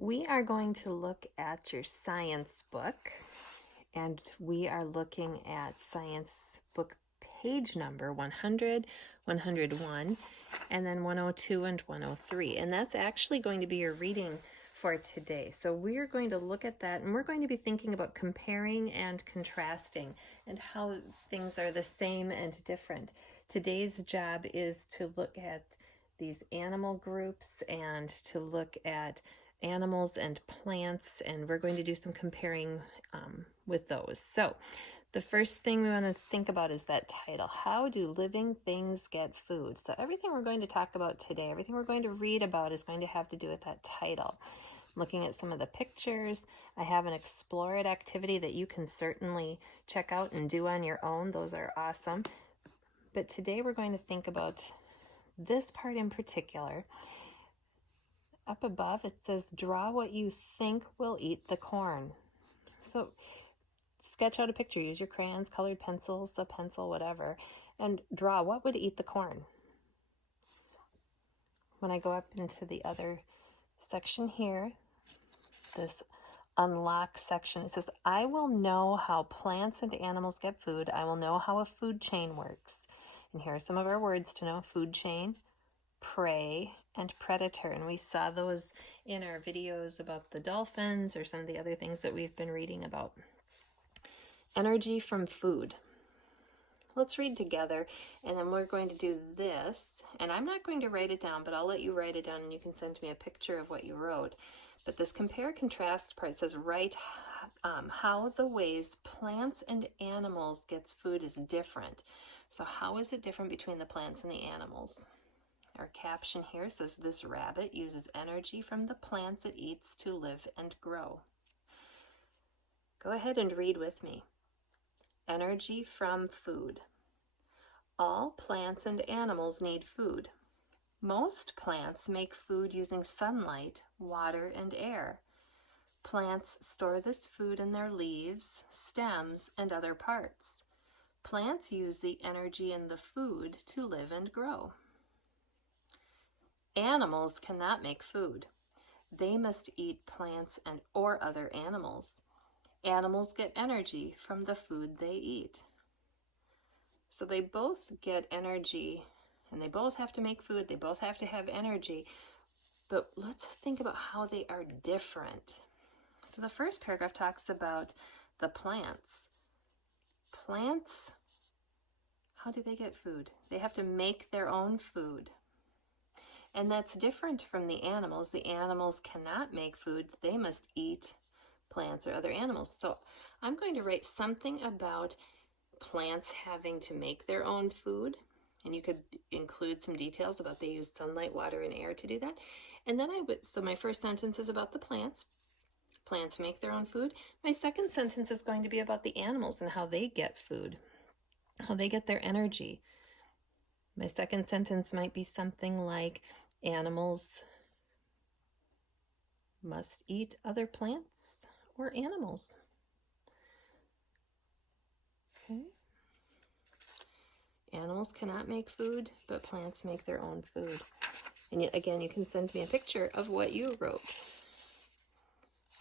We are going to look at your science book, and we are looking at science book page number 100, 101, and then 102 and 103. And that's actually going to be your reading for today. So we're going to look at that, and we're going to be thinking about comparing and contrasting and how things are the same and different. Today's job is to look at these animal groups and to look at animals and plants, and we're going to do some comparing with those. So the first thing we want to think about is that title. How do living things get food? So everything we're going to talk about today, everything we're going to read about is going to have to do with that title. Looking at some of the pictures, I have an Explore It activity that you can certainly check out and do on your own. Those are awesome. But today we're going to think about this part in particular. Up above it says, draw what you think will eat the corn. So sketch out a picture, use your crayons, colored pencils, a pencil, whatever, and draw what would eat the corn. When I go up into the other section here, this unlock section, it says, I will know how plants and animals get food. I will know how a food chain works. And here are some of our words to know: food chain, prey, and predator. And we saw those in our videos about the dolphins or some of the other things that we've been reading about. Energy from food. Let's read together, and then we're going to do this. And I'm not going to write it down, but I'll let you write it down, and you can send me a picture of what you wrote. But this compare contrast part says, write how the ways plants and animals gets food is different. So how is it different between the plants and the animals? Our caption here says, this rabbit uses energy from the plants it eats to live and grow. Go ahead and read with me. Energy from food. All plants and animals need food. Most plants make food using sunlight, water, and air. Plants store this food in their leaves, stems, and other parts. Plants use the energy in the food to live and grow. Animals cannot make food. They must eat plants or other animals. Animals get energy from the food they eat. So they both get energy, and they both have to make food. They both have to have energy. But let's think about how they are different. So the first paragraph talks about the plants. Plants, how do they get food? They have to make their own food. And that's different from the animals. The animals cannot make food. They must eat plants or other animals. So I'm going to write something about plants having to make their own food. And you could include some details about they use sunlight, water, and air to do that. And then so my first sentence is about the plants. Plants make their own food. My second sentence is going to be about the animals and how they get food, how they get their energy. My second sentence might be something like, animals must eat other plants or animals. Okay. Animals cannot make food, but plants make their own food. And again, you can send me a picture of what you wrote.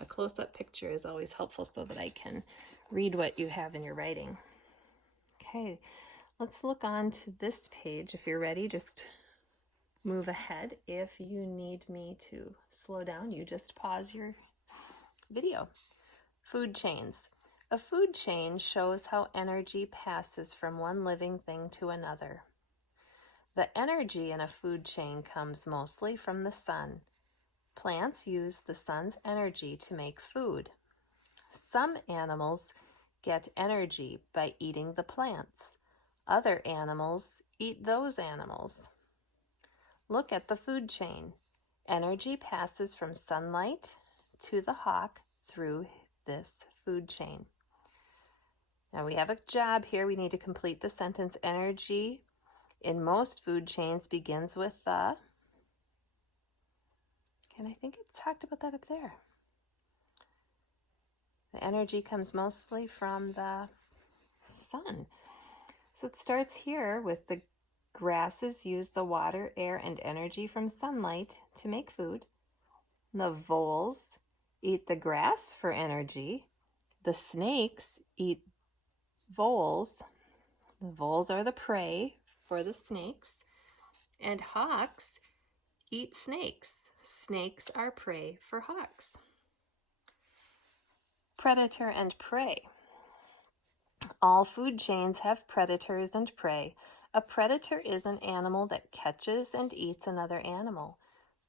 A close-up picture is always helpful so that I can read what you have in your writing. Okay, let's look on to this page. If you're ready, just move ahead. If you need me to slow down, you just pause your video. Food chains. A food chain shows how energy passes from one living thing to another. The energy in a food chain comes mostly from the sun. Plants use the sun's energy to make food. Some animals get energy by eating the plants. Other animals eat those animals. Look at the food chain. Energy passes from sunlight to the hawk through this food chain. Now we have a job here. We need to complete the sentence. Energy in most food chains begins with the, and I think it's talked about that up there. The energy comes mostly from the sun. So it starts here with the grasses use the water, air, and energy from sunlight to make food. The voles eat the grass for energy. The snakes eat voles. The voles are the prey for the snakes. And hawks eat snakes. Snakes are prey for hawks. Predator and prey. All food chains have predators and prey. A predator is an animal that catches and eats another animal.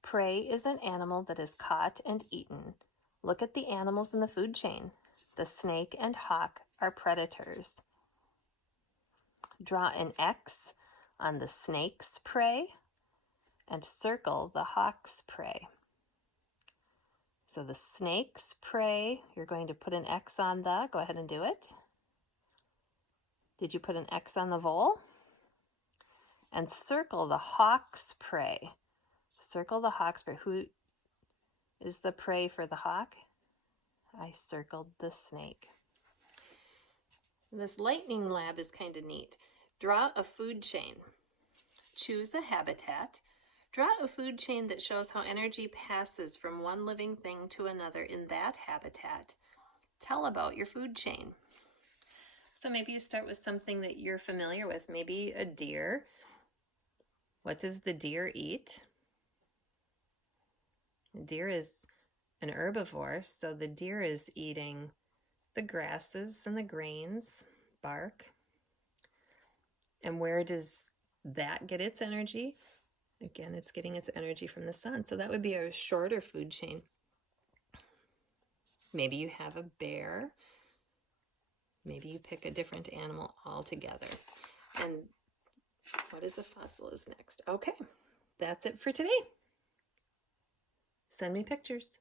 Prey is an animal that is caught and eaten. Look at the animals in the food chain. The snake and hawk are predators. Draw an X on the snake's prey and circle the hawk's prey. So the snake's prey, you're going to put an X on the, go ahead and do it. Did you put an X on the vole? And circle the hawk's prey. Circle the hawk's prey. Who is the prey for the hawk? I circled the snake. This lightning lab is kind of neat. Draw a food chain. Choose a habitat. Draw a food chain that shows how energy passes from one living thing to another in that habitat. Tell about your food chain. So maybe you start with something that you're familiar with, maybe a deer. What does the deer eat? The deer is an herbivore, so the deer is eating the grasses and the grains, bark. And where does that get its energy? Again, it's getting its energy from the sun. So that would be a shorter food chain. Maybe you have a bear. Maybe you pick a different animal altogether. And what is a fossil is next. Okay, that's it for today. Send me pictures.